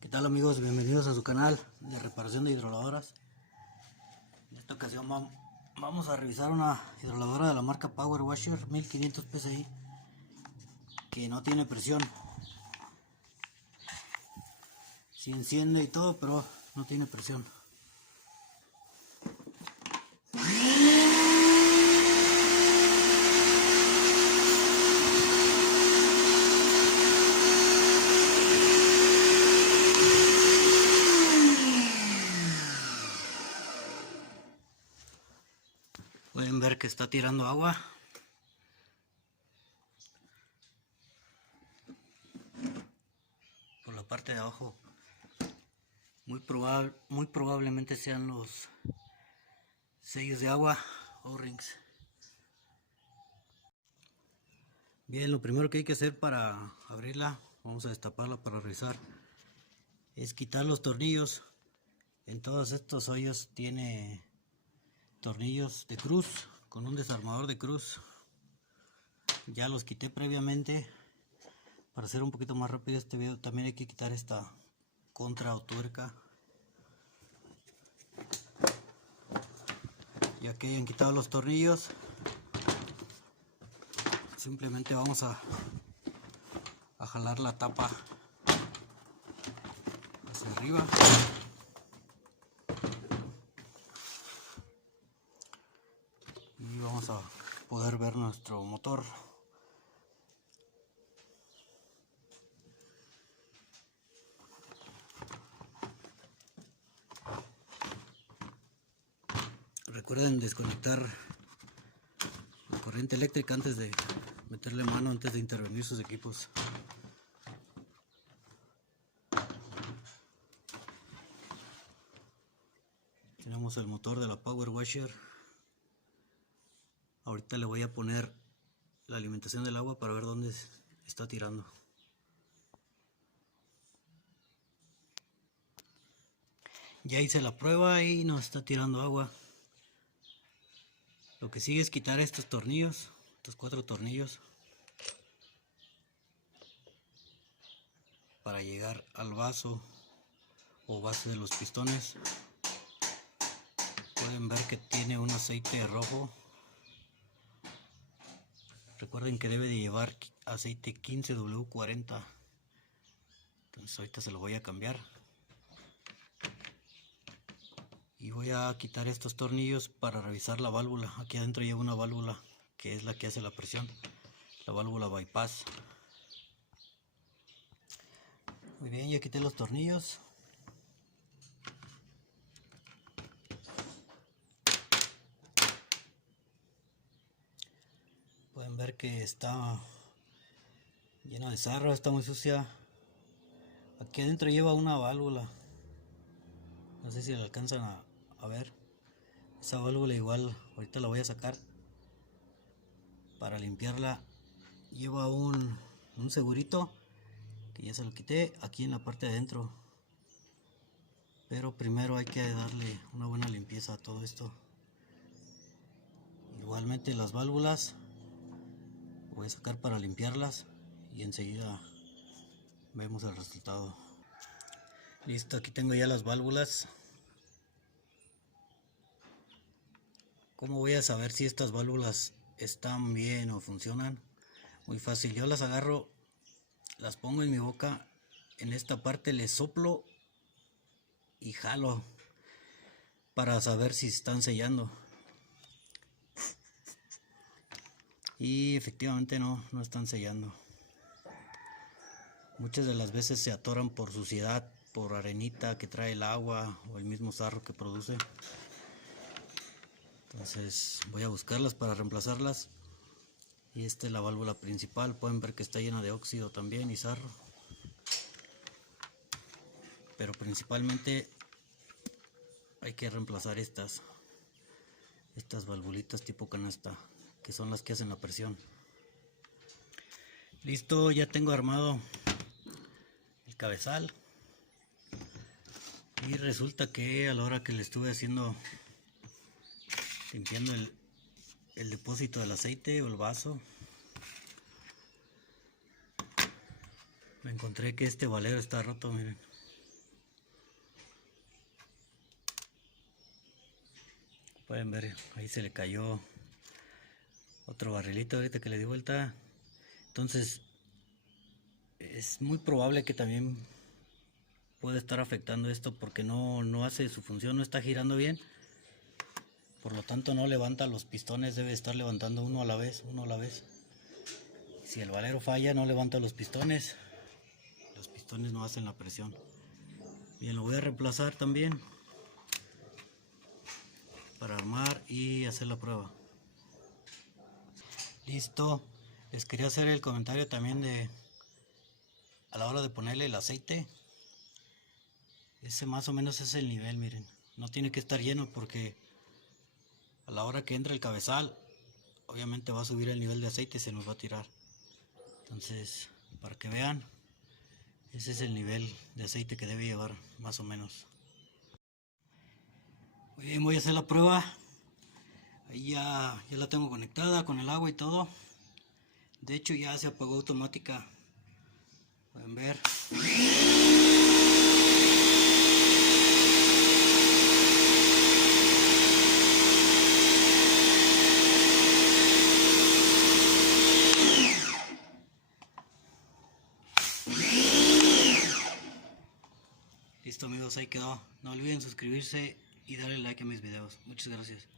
¿Qué tal amigos? Bienvenidos a su canal de reparación de hidrolavadoras. En esta ocasión vamos a revisar una hidrolavadora de la marca Power Washer 1500 PSI que no tiene presión. Sí enciende y todo, pero no tiene presión. Pueden ver que está tirando agua. Por la parte de abajo. Muy probablemente sean los sellos de agua O-rings. Bien, lo primero que hay que hacer para abrirla, vamos a destaparla para revisar, es quitar los tornillos. En todos estos hoyos tiene tornillos de cruz con un desarmador de cruz. Ya los quité previamente. Para hacer un poquito más rápido este video, también hay que quitar esta contra o tuerca. Ya que hayan quitado los tornillos, simplemente vamos a jalar la tapa hacia arriba. Y vamos a poder ver nuestro motor. Recuerden desconectar la corriente eléctrica antes de meterle mano, antes de intervenir sus equipos. Tenemos el motor de la Power Washer. Ahorita le voy a poner la alimentación del agua para ver dónde está tirando. Ya hice la prueba y no está tirando agua. Lo que sigue es quitar estos tornillos, estos 4 tornillos, para llegar al vaso o base de los pistones. Pueden ver que tiene un aceite rojo. Recuerden que debe de llevar aceite 15W40. Entonces ahorita se lo voy a cambiar. Y voy a quitar estos tornillos para revisar la válvula. Aquí adentro lleva una válvula que es la que hace la presión, la válvula bypass. Muy bien, ya quité los tornillos. Pueden ver que está llena de sarro, está muy sucia. Aquí adentro lleva una válvula. No sé si la alcanzan a ver. Esa válvula igual ahorita la voy a sacar. Para limpiarla lleva un segurito que ya se lo quité aquí en la parte de adentro. Pero primero hay que darle una buena limpieza a todo esto. Igualmente las válvulas voy a sacar para limpiarlas y enseguida vemos el resultado. Listo, aquí tengo ya las válvulas. ¿Cómo voy a saber si estas válvulas están bien o funcionan? Muy fácil, yo las agarro, las pongo en mi boca, en esta parte les soplo y jalo para saber si están sellando. Y efectivamente no están sellando. Muchas de las veces se atoran por suciedad, por arenita que trae el agua o el mismo sarro que produce. Entonces voy a buscarlas para reemplazarlas. Y esta es la válvula principal. Pueden ver que está llena de óxido también y sarro. Pero principalmente hay que reemplazar estas valvulitas tipo canasta, que son las que hacen la presión. Listo, ya tengo armado el cabezal. Y resulta que a la hora que le estuve limpiando el depósito del aceite o el vaso, me encontré que este valero está roto, miren. Pueden ver, ahí se le cayó otro barrilito ahorita que le di vuelta. Entonces es muy probable que también puede estar afectando esto porque no hace su función, no está girando bien. Por lo tanto no levanta los pistones, debe estar levantando uno a la vez. Si el valero falla, no levanta los pistones no hacen la presión. Bien, lo voy a reemplazar también para armar y hacer la prueba. Listo. Les quería hacer el comentario también de a la hora de ponerle el aceite. Ese más o menos es el nivel, miren. No tiene que estar lleno porque a la hora que entre el cabezal, obviamente va a subir el nivel de aceite y se nos va a tirar. Entonces, para que vean, ese es el nivel de aceite que debe llevar, más o menos. Muy bien, voy a hacer la prueba. Ahí ya la tengo conectada con el agua y todo. De hecho ya se apagó automática. Pueden ver. Listo amigos, ahí quedó. No olviden suscribirse y darle like a mis videos. Muchas gracias.